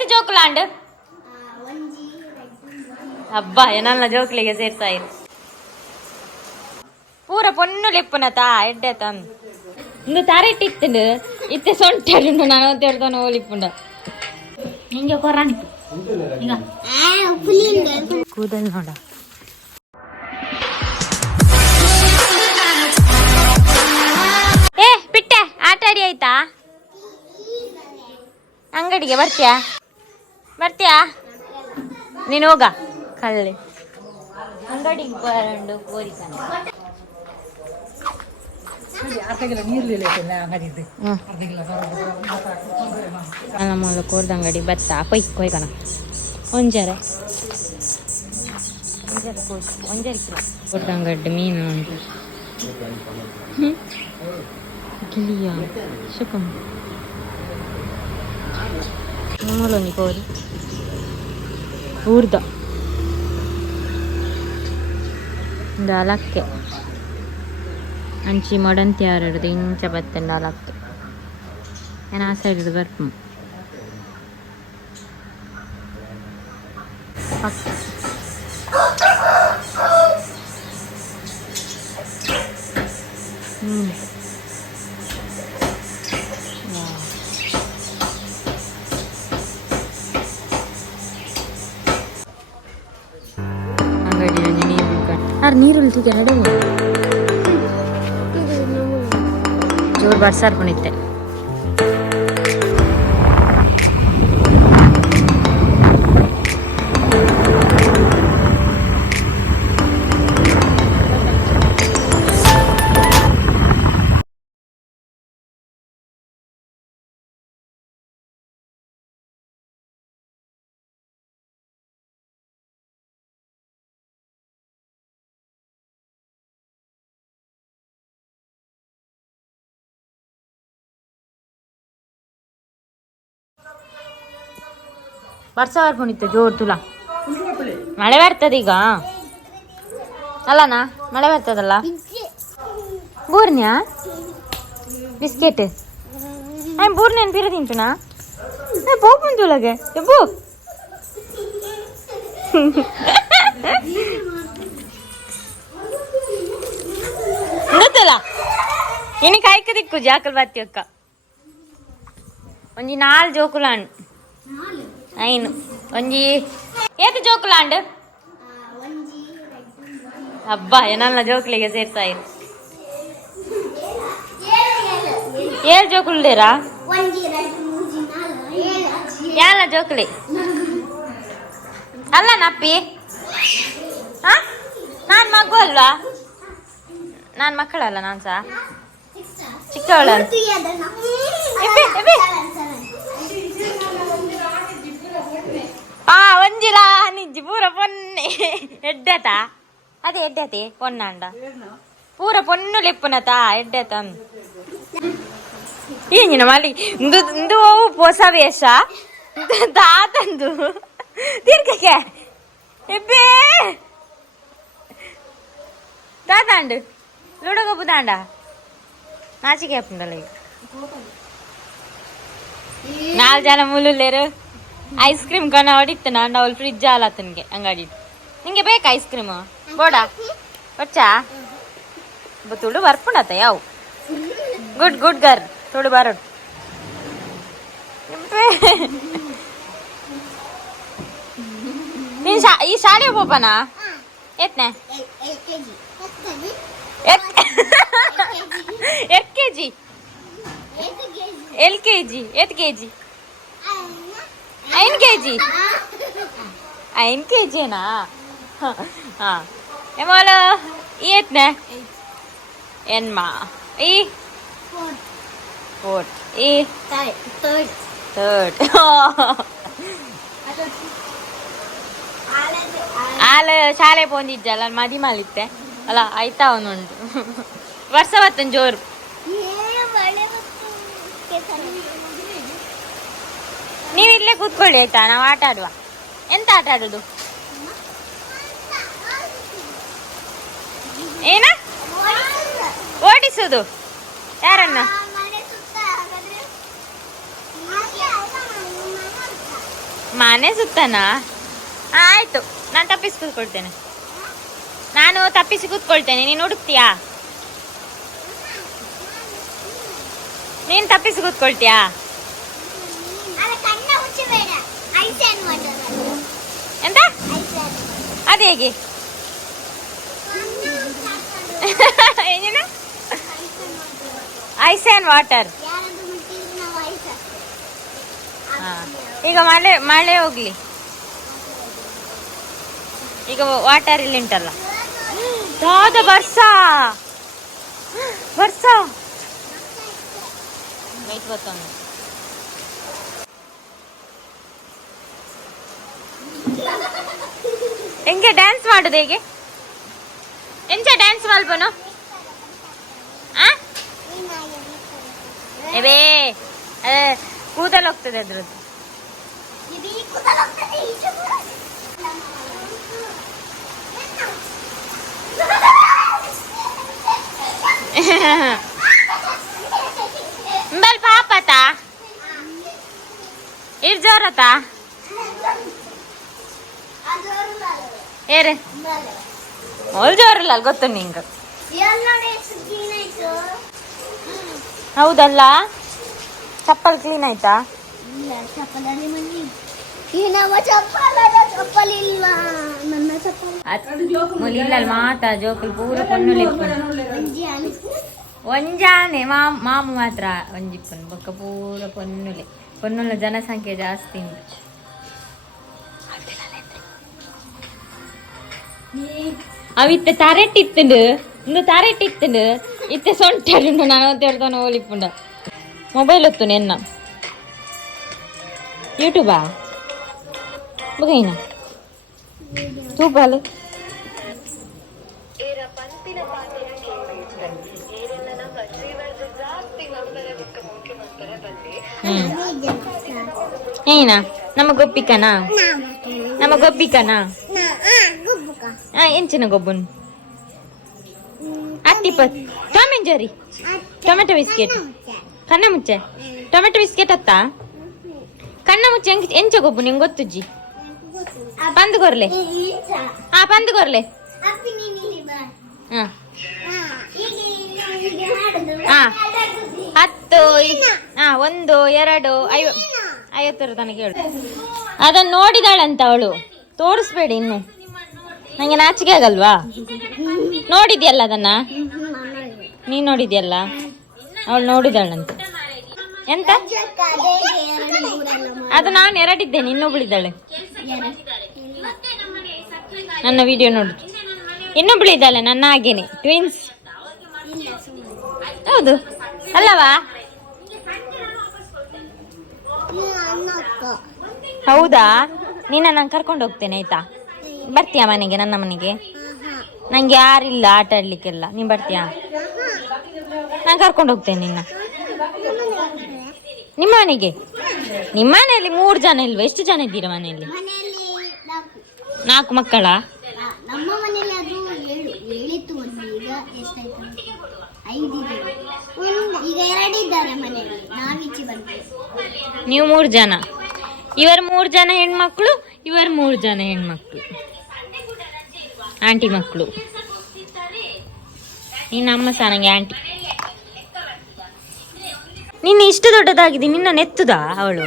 ಏತ್ ಜೋಕುಲಾಂಡ್ ಅಬ್ಬಾ ಏನಲ್ಲ ಜೋಕ್ಲಿಗೆ ಸೇರ್ತಾ ಇರು ಪೂರ ಪೊನ್ನು ಲೆಪ್ಪುನತಾ ಎಡ್ಡೆ ತಂದು ಇಂದು ತಾರೆಟ್ಟಿತ್ತು ಇತ್ತೆ ಸೊಂಟು ನಾನು ತೆರೆದವನು ಓಲಿಪ್ಪುಂಡ ಹಿಂಗೆ ಕೊರಾಣಿ ಈಗ ಕೂದಲ್ ನೋಡ ಏ ಬಿಟ್ಟೆ ಆಟ ಆಡಿ ಆಯ್ತಾ ಅಂಗಡಿಗೆ ಬರ್ತೀಯಾ ನೀನು ಹೋಗ ಕಳ್ಳಿ ಅಂಗಡಿಗೆ ಬರಂಡು ಕೋರಿತಾನೆ ನಮ್ಮಲ್ಲ ಕೋರ್ದ ಅಂಗಡಿ ಬತ್ತ ಕೊಯ್ಕಣ ಒಂಜರ ಕೋರ್ದ ಅಂಗಡಿ ಮೀನು ಉಂಟು ಗಿಳಿಯ ಶುಕಂ ಮೂಲೊಂದು ಕೋರಿ ಊರ್ದ ಒಂದು ಅಲಕ್ಕೆ ಅಂಚಿ ಮೊಡಂತಿ ಯಾರದು ಇಂಚ ಬತ್ತಂಡ ಅಲಕ್ತು ಏನು ಆ ಸೈಡ್ ಬರ್ಪು ನೀರುಳ್ಳಿ ತೀಗೆ ನಡು ಜೋರು ಬರ್ಸಾರ್ ಪುಣಿತ್ತೆ ವರ್ಷ ಬರ್ಕೊಂಡಿತ್ತೆ ಜೋರು ತುಲ ಮಳೆ ಬರ್ತದೆ ಈಗ ಅಲ್ಲನಾ ಮಳೆ ಬರ್ತದಲ್ಲ ಬೂರ್ನ್ಯಾ ಬಿಸ್ಕೆಟ್ ಬೂರ್ನೇನು ಪಿರ ತಿಂಟುನಾ ಬೋಪುಂತುಲಗೆ ಬೂ ಗೊತ್ತಲ್ಲ ಇನಿ ಕಾಯ್ಕ ದಿಕ್ಕು ಜಾಕಲ್ ಬಾತಿ ಅಕ್ಕ ಒಂಜಿ 4 ಜೋಕುಲಾಂಡ್ ಐನು ಒಂಜಿ ಏತ್ ಜೋಕುಲಾಂಡ್ ಅಬ್ಬಾ ಏನಲ್ಲ ಜೋಕ್ಲಿಗೆ ಸೇರ್ತಾ ಇರು 7 ಜೋಕುಲ್ಡೇರಾ ಯಾಲ ಜೋಕ್ಲಿ ಅಲ್ಲ ನಪ್ಪಿ ನಾನು ಮಗು ಅಲ್ವಾ ನಾನು ಮಕ್ಕಳಲ್ಲ ನಾನು ಸಹ ಚಿಕ್ಕವಳ ಒಂಜಿಲ ನಿಜ್ಜಿ ಪೂರ ಪೊನ್ನೆ ಎಡ್ಡೆತ ಅದೇ ಎಡ್ಡೆತೆ ಪೊನ್ನಾಂಡ ಪೂರ ಪೊನ್ನು ಲೆಪ್ಪುನತಾ ಎಡ್ಡೆತ ಈಗಿನ ಮಲಿ ಇಂದು ಹೊಸ ವೇಷ ತಾತಂದು ತಿರ್ಗಕ್ಕೆ ಎಬ್ಬೇ ತಾತಾಂಡು ಲುಡಗ ಬುದಾಂಡ ನಾಚಿಕೆ ಹಾಪುಂಡಲ್ಲ ಈಗ 4 ಜನ ಮುಳ್ಳುಲೇರು ಐಸ್ ಕ್ರೀಮ್ ಕಣ ಹೊಡಿತು ನಾನು ಅವಳು ಫ್ರಿಜ್ ಆಲತ್ತನಿಗೆ ಅಂಗಡಿ ನಿಂಗೆ ಬೇಕಾ ಐಸ್ ಕ್ರೀಮು ಬೋಡಾ వచ్చా ತುಡು ಬರ್ಪುಂಡತ್ತ ಯಾವ ಗುಡ್ ಗರ್ ತುಡು ಬರೋಡು ನೀನು ಈ ಶಾಲೆಗೆ ಹೋಗ್ಬನಾ ಎತ್ನೆ ಎಲ್ ಕೆ ಜಿ 5 kgನಾ ಹಾಂ ಎಮೋಲ ಏತ್ನೆ ಎನ್ಮ ಈ 4 ಈ 3rd ಆಲೆ ಶಾಲೆ ಪೋಂದಿಜ್ಜಲ್ಲ ಮದಿ ಮಾಲಿತ್ತೆ ಅಲ್ಲ ಆಯ್ತಾ ಅವನುಂಟು ವರ್ಷ ಬತ್ತನ್ ಜೋರು ನೀವು ಇಲ್ಲೇ ಕೂತ್ಕೊಳ್ಳಿ ಆಯ್ತಾ ನಾವು ಆಟ ಆಡುವ ಎಂತ ಆಟ ಆಡೋದು ಏನ ಓಡಿಸೋದು ಯಾರನ್ನ ಮನೆ ಸುತ್ತನಾ? ಆಯ್ತು, ನಾನು ತಪ್ಪಿಸಿ ಕೂತ್ಕೊಳ್ತೇನೆ. ನಾನು ತಪ್ಪಿಸಿ ಕೂತ್ಕೊಳ್ತೇನೆ, ನೀನು ಹುಡುಕ್ತೀಯಾ? ನೀನು ತಪ್ಪಿಸಿ ಕೂತ್ಕೊಳ್ತೀಯಾ? ಎಂತ? ಅದು ಹೇಗೆ? ಏನೇನು? Ice and water. ಈಗ ಮಳೆ ಹೋಗ್ಲಿ, ಈಗ ವಾಟರ್ ಇಲ್ಲಿ ಉಂಟಲ್ಲ. ಯಾವ್ದು ವರ್ಷ ಗೊತ್ತೊಂದು ಹೆಂಗೆ ಡ್ಯಾನ್ಸ್ ಮಾಡುದು? ಹೇಗೆ ಎಂಚ ಡ್ಯಾನ್ಸ್ ಮಲ್ಪನು? ಏ ಕೂದಲು ಹೋಗ್ತದೆ ಅದ್ರದ್ದು. ಬಲ್ ಪಾಪತ ಇರ್ ಜೋರತ ಏರೆ ಮೊಲ್ ಜೋರಲ್ಲ ಗೊತ್ತು ನಿಂಗ. ಹೌದಲ್ಲ, ಚಪ್ಪಲ್ ಕ್ಲೀನ್ ಆಯ್ತಾ? ಇಲ್ಲ ಮಾತ ಜೋಕಲ್ ಪೂರ ಪೊನ್ನುಲೆ ಒಂಜಾನೆ ಮಾಮು ಮಾತ್ರ ಒಂಜಿಪ್ಪನ್ ಬೊಕ್ಕ ಪೂರ ಪೊನ್ನುಲ ಜನಸಂಖ್ಯೆ ಜಾಸ್ತಿ ಉಂಟು. ಅವಿತ್ತ ತರೆಟ್ಟಿತ್ತುಂಡು ಇಂದು ತರೆಟ್ಟಿತ್ತುಂಡು ಇತ್ತೆ ಸೊಂಟರುಂಡು ನಾನು ತೆರೆದೋನ ಓಲಿಪ್ಪುಂಡ ಮೊಬೈಲ್ ಒತ್ತು ಎನ್ನ ಯೂಟ್ಯೂಬಾ ಬಗೈನ ತೂಪಾಲು ಏನ ನಮ್ಮ ಗೊಬ್ಬಿಕನಾ ಎಂಚಿನ ಗೊಬ್ಬನ್ ಅತ್ತಿಪ್ಪತ್ Tom and Jerry tomato biscuit ಕಣ್ಣ ಮುಚ್ಚೆ ಟೊಮೆಟೊ ಬಿಸ್ಕೆಟ್ ಅತ್ತ ಕಣ್ಣ ಮುಚ್ಚೆ ಎಂಚ ಗೊಬ್ಬು ನಿಂಗೆ ಗೊತ್ತುಜ್ಜಿ ಪಂದು ಕೊರ್ಲೆ ಹತ್ತು 1 2 50 ತನಕ ಹೇಳು. ಅದನ್ನು ನೋಡಿದಾಳಂತ ಅವಳು, ತೋರಿಸ್ಬೇಡಿ ಇನ್ನು, ನಂಗೆ ನಾಚಿಕೆ ಆಗಲ್ವಾ? ನೋಡಿದ್ಯಲ್ಲ ಅದನ್ನ, ನೀನ್ ನೋಡಿದ್ಯಲ್ಲ, ಅವಳು ನೋಡಿದಾಳಂತೆ. ಎಂತ ಅದು ನಾನು ಎರಡಿದ್ದೇನೆ, ಇನ್ನೊಬ್ಳಿದ್ದಾಳೆ ನನ್ನ ವಿಡಿಯೋ ನೋಡಿ. ಇನ್ನೊಬ್ಳಿದ್ದಾಳೆ ನನ್ನ ಹಾಗೇನೆ, ಟ್ವಿನ್ಸ್. ಹೌದು ಅಲ್ಲವಾ? ಹೌದಾ? ನಿನ್ನ ನಾನು ಕರ್ಕೊಂಡು ಹೋಗ್ತೇನೆ ಆಯ್ತಾ? ಬರ್ತೀಯಾ ಮನೆಗೆ, ನನ್ನ ಮನೆಗೆ? ನಂಗೆ ಯಾರಿಲ್ಲ ಆಟ ಆಡ್ಲಿಕ್ಕೆಲ್ಲ, ನೀನ್ ಬರ್ತೀಯಾ? ನಾನು ಕರ್ಕೊಂಡು ಹೋಗ್ತೇನೆ ನಿನ್ನ ನಿಮ್ಮ ಮನೆಗೆ. ನಿಮ್ಮ ಮನೆಯಲ್ಲಿ 3 ಜನ ಇಲ್ವಾ? ಎಷ್ಟು ಜನ ಇದ್ದೀರಾ ಮನೆಯಲ್ಲಿ? 4 ಮಕ್ಕಳ? ನೀವು 3 ಜನ, ಇವರು 3 ಜನ ಹೆಣ್ಮಕ್ಳು, ಇವರು 3 ಜನ ಹೆಣ್ಮಕ್ಳು, ಆಂಟಿ ಮಕ್ಕಳು. ನಿನ್ನ ಅಮ್ಮ ಸಹ ನಂಗೆ ಆಂಟಿ. ನಿನ್ನ ಇಷ್ಟು ದೊಡ್ಡದಾಗಿದೆ, ನಿನ್ನ ನೆತ್ತುದಾ ಅವಳು?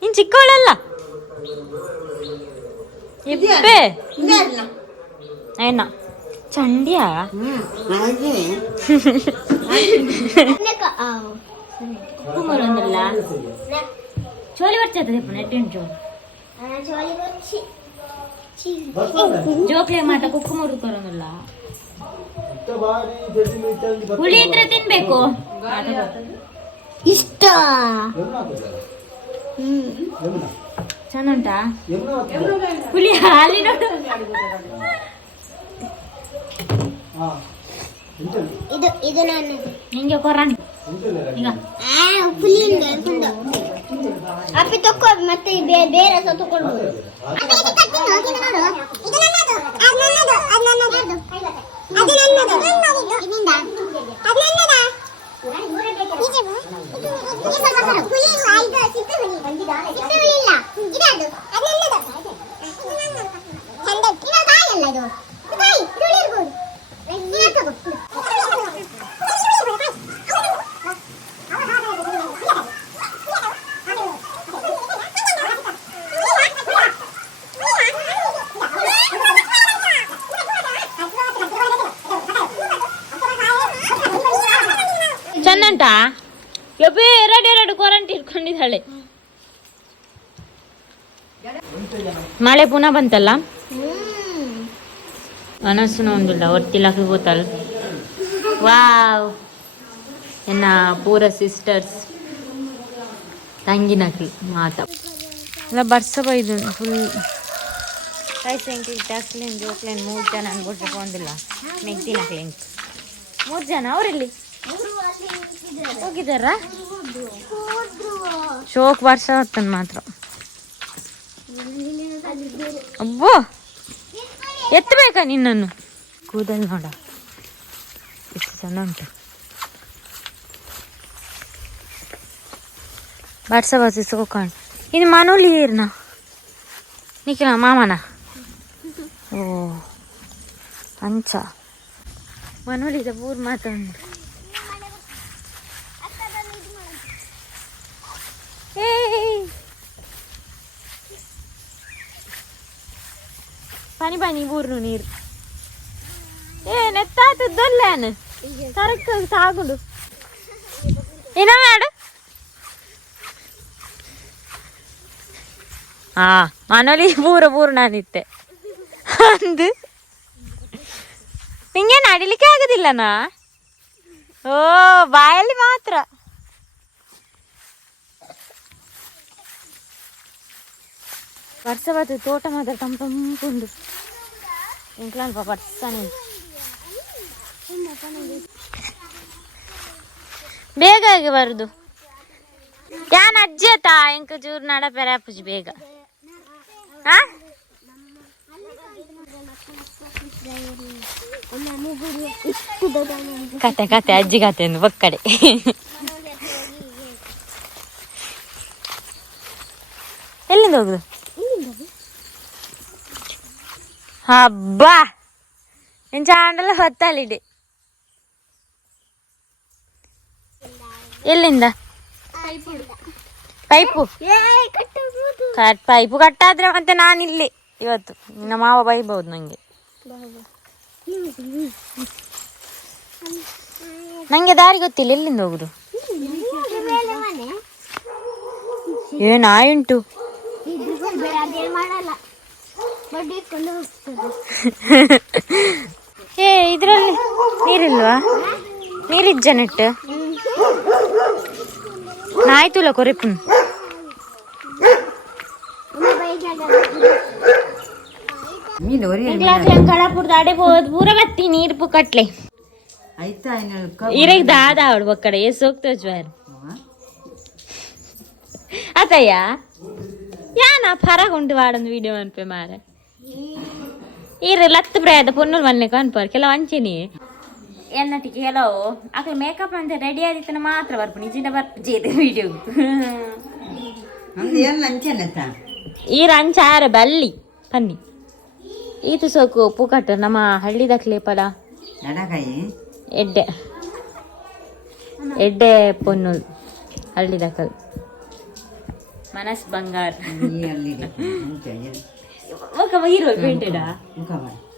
ನೀನ್ ಚಿಕ್ಕವಳಲ್ಲ. ಇಬ್ಬೆ ಏನ ಚಂಡ್ಯಾ? ಕುಮಾರಲ್ಲ ಚೋಲಿ ಬರ್ತದೆ ನೆಟ್ಟೆಂಟು ಜೋಕ್ಲೆ ಮಾಟ ಕುಕ್ಕುಮರು ಕೊರಲ್ಲ. ಹುಳಿ ಇದ್ರೆ ತಿನ್ಬೇಕು ಇಷ್ಟ. ಚಂದ ಉಂಟಾ ಹುಳಿ? ಹಾಲಿ ನೋಡು, ಇದು ನಾನು ನಿಂಗೆ ಕೊರಾಣಿ ಈಗ ಅಪ್ಪಿ ತಕ್ಕೋ, ಮತ್ತೆ ಬೇರೆ ಸಹ ತಗೊಳ್ಬೋದು. ಉಂಡಿದ್ ಹಳೆ ಮಳೆ ಪುನಃ ಬಂತಲ್ಲ ಅನಸ್ಸುನ ಒಂದಿಲ್ಲ ಒಟ್ಟಿಲಾಕ ಗೊತ್ತಲ್ಲ ವಾವ್ ಎನ್ನ ಪೂರ ಸಿಸ್ಟರ್ಸ್ ತಂಗಿನಕ್ಲಿ ಮಾತ ಎಲ್ಲ ಬರ್ಸ ಬೈದು ಫುಲ್ ರೈಸ್ ಎಂಕ್ಲಿ ಟಕ್ಲಿನ್ ಜೋಕ್ಲಿನ್ 3 ಜನ ಅನ್ಬಿಟ್ರೆ ಬಂದಿಲ್ಲ ಮೆಗ್ದಿನಕ್ಲಿ 3 ಜನ ಅವರಲ್ಲಿ ಹೋಗಿದಾರ ಶೋಕ್ ವರ್ಷ ಹೊತ್ತನ್ ಮಾತ್ರ ಅಬ್ಬೋ ಎತ್ತಬೇಕಾ ನಿನ್ನನ್ನು ಕೂದಲ್ ನೋಡ ಎಷ್ಟು ಚೆಂದ ಉಂಟು ಬರ್ಸ ಸೋಕಾಣ್ ಇದು ಮನೋಲಿ ಏರ್ನ ನಿಖಿಲ ಮಾಮನ ಓ ಪಂಚ ಮನೋಲಿದ ಪೂರ್ ಮಾತಾಡ ಪನಿ ಪನಿ ಬೂರ್ನು ನೀರು ನೆತ್ತಾತದ್ದಲ್ಲೇನು ಕರೆಕ್ಟ್ ಸಾಗುಡು ಏನ ಮಾಡು ಹಾ ಮನೋಲಿ ಪೂರ ನಾನಿತ್ತೆ ಅಂದು ನಿಂಗೆ ನಡಿಲಿಕ್ಕೆ ಆಗುದಿಲ್ಲನಾ ಓ ಬಾಯಲ್ಲಿ ಮಾತ್ರ ವರ್ಷ ಬರ್ತದೆ ತೋಟ ಮಾತ್ರ ತಂಪುಂಡು ಇಂಕ್ಲಾಲ್ಪ ಬರ್ಸಾನೆ ಬೇಗ ಆಗಿ ಬರುದು ಯಾನ್ ಅಜ್ಜತ ಇಂಕ ಚೂರು ನಡಪೆರ ಪುಜಿ ಬೇಗ ಕತೆ ಅಜ್ಜಿ ಕತೆ ಎಂದು ಬಕ್ಕಡೆ ಎಲ್ಲಿಂದ ಹೋಗುದು ಹಬ್ಬಾ ನಿನ್ ಚಾಂಡಲ ಹೊತ್ತಲ್ಲಿಡೆ ಎಲ್ಲಿಂದ ಪೈಪು ಪೈಪು ಕಟ್ಟಾದ್ರೆ ಮತ್ತೆ ನಾನಿಲ್ಲಿ ಇವತ್ತು ನಮ್ಮ ಮಾವ ಬೈಬಹುದು ನಂಗೆ ನಂಗೆ ದಾರಿ ಗೊತ್ತಿಲ್ಲ ಎಲ್ಲಿಂದ ಹೋಗುದು ಏನಾಯುಂಟು ಏ ಇದ್ರಲ್ಲಿ ನೀರಿಲ್ವಾ ನೀರಿಜ್ಜ ನೆಟ್ಟು ನಾಯ್ತುಲ ಕೊರೆಪುನ್ ಕಳಪುರ್ದ ಅಡೆ ಹೋದ್ ಪೂರ ಬತ್ತಿ ನೀರು ಪುಕಟ್ಲೆ ಇರಗ್ ದಾದ ಅವಡು ಬಕ್ಕಡೆ ಎಸ್ ಹೋಗ್ತೇವೆ ಜ್ವಾರ ಅತಯ್ಯ ಯಾನ ಫರಗುಂಟು ವಾಡೊಂದು ವಿಡಿಯೋ ಅನ್ಪೆ ಮಾರೆ ಈರು ಲತ್ತು ಪ್ರಯಾದ ಪೊನ್ನೂರು ಮಲ್ಲೆ ಕನ್ಪರ್ ಕೆಲವು ಅಂಚಿನಿ ಎನ್ನಟಿಗೆ ಕೆಲವು ಅಕ್ಲ ಮೇಕಪ್ ಅಂತ ರೆಡಿ ಆದಿತ್ತನ ಮಾತ್ರ ಬರ್ಪು ನಿಜಿನ ಬರ್ಪು ವಿಡಿಯೋ ಈರು ಅಂಚಾರ ಬಲ್ಲಿ ಪನ್ನಿ ಈತು ಸೋಕು ಪೂಕಟ್ಟ ನಮ್ಮ ಹಳ್ಳಿದಕ್ಲೆ ಪದ ಎಡ್ಡೆ ಪೊನ್ನೂರು ಹಳ್ಳಿದಕ್ಕಲ್ ಮನಸ್ ಬಂಗಾರ ಹೀರೋ ಪೇಂಟೆಡಾ